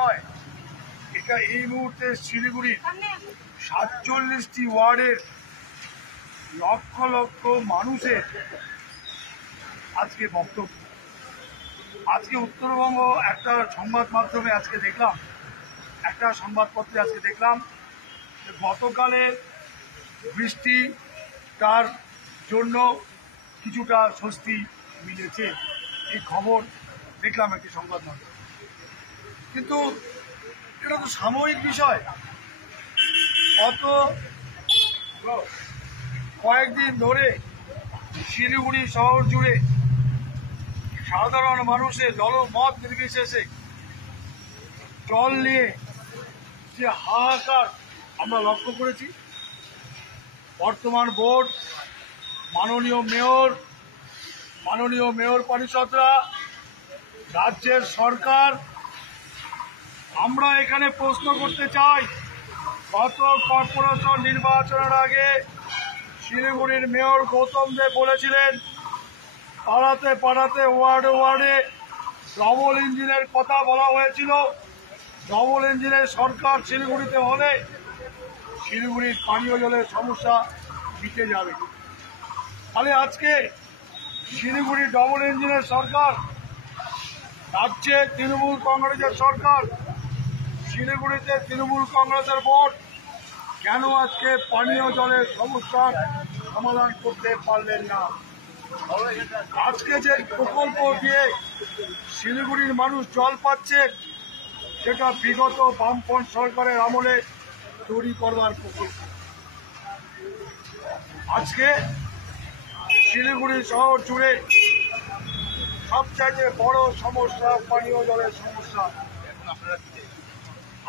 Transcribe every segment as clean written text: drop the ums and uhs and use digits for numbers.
নয়, এটা এই মুহূর্তে শিলিগুড়ির 47টি ওয়ার্ডের লক্ষ লক্ষ মানুষের আজকে বক্তব্য। আজকে উত্তরবঙ্গ একটা সংবাদ মাধ্যমে আজকে দেখলাম, একটা সংবাদপত্রে আজকে দেখলাম যে গতকালে বৃষ্টি তার জন্য কিছুটা স্বস্তি মিলেছে, এই খবর দেখলাম একটি সংবাদ মাধ্যমে। কিন্তু এটা তো সাময়িক বিষয়। গত কয়েকদিন ধরে শিলিগুড়ি শহর জুড়ে সাধারণ মানুষের দলমত নির্বিশেষে জল নিয়ে যে হাহাকার আমরা লক্ষ্য করেছি। বর্তমান বোর্ড, মাননীয় মেয়র পরিষদরা, রাজ্যের সরকার, আমরা এখানে প্রশ্ন করতে চাই, গত কর্পোরেশন নির্বাচনের আগে শিলিগুড়ির মেয়র গৌতম দেব বলেছিলেন পাড়াতে পাড়াতে ওয়ার্ডে ওয়ার্ডে ডবল ইঞ্জিনের কথা বলা হয়েছিল। ডবল ইঞ্জিনের সরকার শিলিগুড়িতে হলে শিলিগুড়ির পানীয় জলের সমস্যা মিটে যাবে। তাহলে আজকে শিলিগুড়ি ডবল ইঞ্জিনের সরকার, রাজ্যে তৃণমূল কংগ্রেসের সরকার, শিলিগুড়িতে তৃণমূল কংগ্রেসের ভোট, কেন আজকে পানীয় জলের সমস্যার সমাধান করতে পারলেন না? আজকে যে প্রকল্প দিয়ে শিলিগুড়ির মানুষ জল পাচ্ছে, সেটা বিগত বামফ্রন্ট সরকারের আমলে তৈরি করবার প্রকল্প। আজকে শিলিগুড়ি শহর জুড়ে সবচাইতে বড় সমস্যা পানীয় জলের সমস্যা।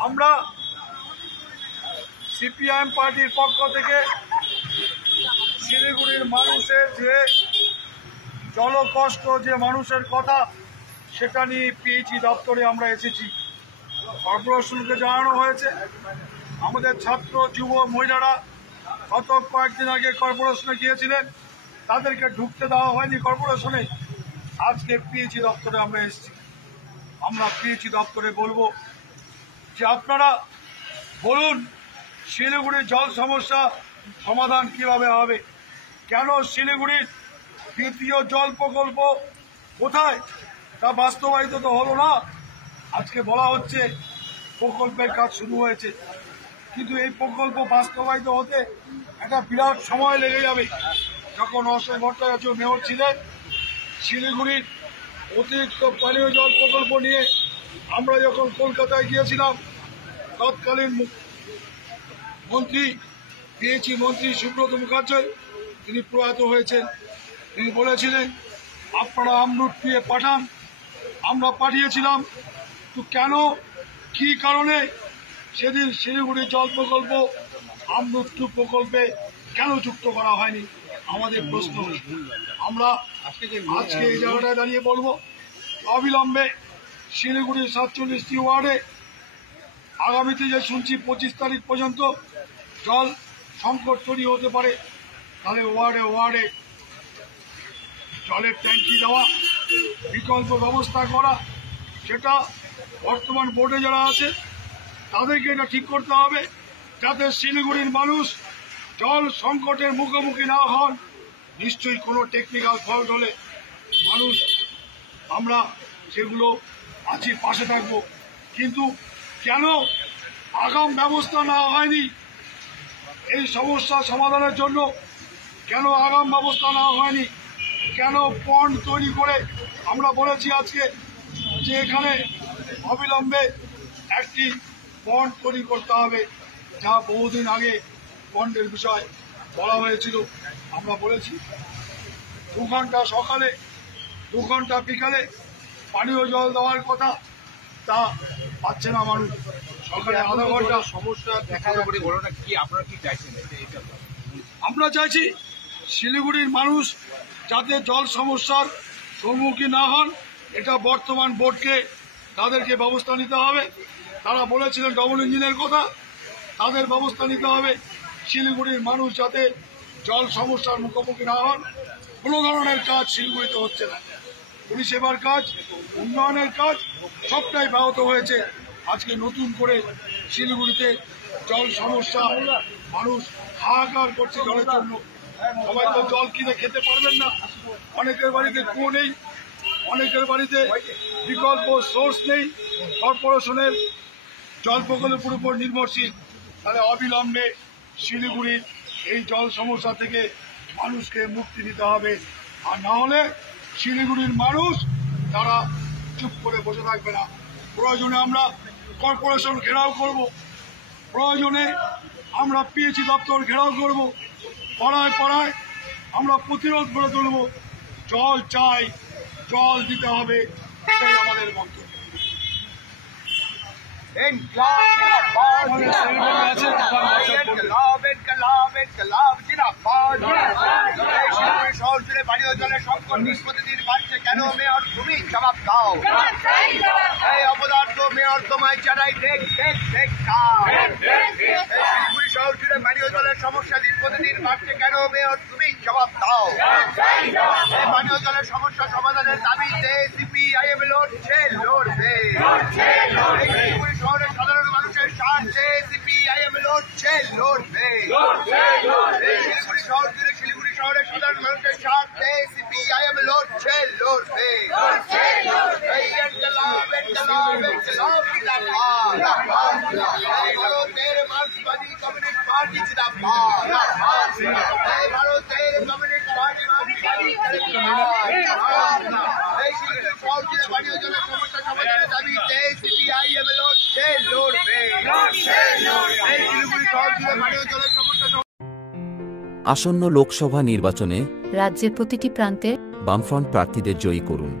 আমরা সিপিআইএম পার্টির পক্ষ থেকে শিলিগুড়ির মানুষের যে জলকষ্ট, যে মানুষের কথা, সেটা নিয়ে পিএইচই দপ্তরে আমরা এসেছি। কর্পোরেশনকে জানানো হয়েছে, আমাদের ছাত্র যুব মহিলারা গত কয়েকদিন আগে কর্পোরেশনে গিয়েছিলেন, তাদেরকে ঢুকতে দেওয়া হয়নি কর্পোরেশনে। আজকে পিএইচই দপ্তরে আমরা এসেছি। আমরা পিএইচই দপ্তরে বলবো যে আপনারা বলুন শিলিগুড়ির জল সমস্যা সমাধান কিভাবে হবে। কেন শিলিগুড়ির দ্বিতীয় জল প্রকল্প কোথায়, তা বাস্তবায়িত তো হলো না। আজকে বলা হচ্ছে প্রকল্পের কাজ শুরু হয়েছে, কিন্তু এই প্রকল্প বাস্তবায়িত হতে একটা বিরাট সময় লেগে যাবে। যখন অশোক ভট্টাচার্য মেয়র ছিলেন, শিলিগুড়ির অতিরিক্ত পানীয় জল প্রকল্প নিয়ে আমরা যখন কলকাতায় গিয়েছিলাম, তৎকালীন মন্ত্রী, পিএইচই মন্ত্রী সুব্রত মুখার্জি, তিনি প্রয়াত হয়েছেন, তিনি বলেছিলেন আপনারা আমরুট দিয়ে পাঠান। আমরা পাঠিয়েছিলাম, তো কেন, কি কারণে সেদিন শিলিগুড়ি জল প্রকল্প আমরুট প্রকল্পে কেন যুক্ত করা হয়নি, আমাদের প্রশ্ন। আমরা আজকে এই জায়গাটায় দাঁড়িয়ে বলবো, অবিলম্বে শিলিগুড়ির 47টি ওয়ার্ডে আগামীতে যে শুনছি 25 তারিখ পর্যন্ত জল সংকট তৈরি হতে পারে, তাহলে ওয়ার্ডে ওয়ার্ডে জলের ট্যাঙ্কি দেওয়া, বিকল্প ব্যবস্থা করা, সেটা বর্তমান বোর্ডে যারা আছে তাদেরকে এটা ঠিক করতে হবে, যাতে শিলিগুড়ির মানুষ জল সংকটের মুখোমুখি না হন। নিশ্চয়ই কোনো টেকনিক্যাল ফল্ট হলে মানুষ, আমরা সেগুলো আছি, পাশে থাকব। কিন্তু কেন আগাম ব্যবস্থা নেওয়া হয়নি এই সমস্যা সমাধানের জন্য? কেন আগাম ব্যবস্থা নেওয়া হয়নি? কেন পন্ড তৈরি করে, আমরা বলেছি আজকে যে এখানে অবিলম্বে একটি পন্ড তৈরি করতে হবে, যা বহুদিন আগে পন্ডের বিষয় বলা হয়েছিল। আমরা বলেছি 2 ঘন্টা সকালে 2 ঘন্টা বিকালে পানীয় জল দেওয়ার কথা, তা পাচ্ছে না মানুষ। সকালে আধা ঘন্টা সমস্যা দেখা যাবে, বড়টা কি আপনারা কি চাইছেন? আমরা চাইছি শিলিগুড়ির মানুষ যাতে জল সমস্যার সম্মুখীন না হন, এটা বর্তমান বোর্ডকে, তাদেরকে ব্যবস্থা নিতে হবে। তারা বলেছিলেন ডবল ইঞ্জিনের কথা, তাদের ব্যবস্থা নিতে হবে। শিলিগুড়ির মানুষ যাতে জল সমস্যার মুখোমুখি না হন। কোনো ধরনের কাজ শিলিগুড়িতে হচ্ছে না, পরিষেবার কাজ, উন্নয়নের কাজ সবটাই ব্যাহত হয়েছে। আজকে নতুন করে শিলিগুড়িতে জল সমস্যা, মানুষ হাহাকার করছে জলের জন্য। সবাই তো জল কিনে খেতে পারবেন না, অনেকের বাড়িতে কুয়ো নেই, অনেকের বাড়িতে বিকল্প সোর্স নেই, কর্পোরেশনের জল প্রকল্পের উপর নির্ভরশীল। তাহলে অবিলম্বে শিলিগুড়ির এই জল সমস্যা থেকে মানুষকে মুক্তি দিতে হবে, আর না হলে শিলিগুড়ির মানুষ তারা চুপ করে বসে থাকবে না। প্রয়োজনে আমরা কর্পোরেশন ঘেরাও করব, প্রয়োজনে আমরা পিএইচই দপ্তর ঘেরাও করব, পাড়ায় পাড়ায় আমরা প্রতিরোধ করে তুলব। জল চাই, জল দিতে হবে, এটাই আমাদের মন্ত্র। কেন মেয়র তুমি জবাব দাও? এই অপদার্থ মেয়র তোমায় চালাই, শিলিগুড়ি শহর জুড়ে পানীয় জলের সমস্যা দিন প্রতিদিন বাড়ছে, কেন মেয়র তুমি জবাব দাও? এই পানীয় জলের সমস্যা সমাধানের দাবিতে সিপিআইএম লড়ছে, লড়বে। এই শিলিগুড়ি শহরের সাধারণ মানুষের স্বার্থে সিপিআইএম লড়ছে, লড়বে। এই শিলিগুড়ি শহর জুড়ে শিলিগুড়ি শহরের সাধারণ মানুষের স্বার্থে সিপিআইএম লড়ছে, লড়বে। এই ইনকলাব, ইনকলাব, ইনকলাব জিন্দাবাদ। এই ভারতের মার্ক্সবাদী কমিউনিস্ট পার্টি জিন্দাবাদ। এই ভারতের কমিউনিস্ট পার্টি মার্ক্সবাদী এই শিলিগুড়ি শহর জুড়ে পানীয় জলের সমস্যা সমাধানের দাবিতে সিপিআইএম লড়ছে, লড়বে। এই শিলিগুড়ি শহর জুড়ে পানীয় জলের সমস্যা আসন্ন লোকসভা নির্বাচনে রাজ্যের প্রতিটি প্রান্তে বামফ্রন্ট প্রার্থীদের জয়ী করুন।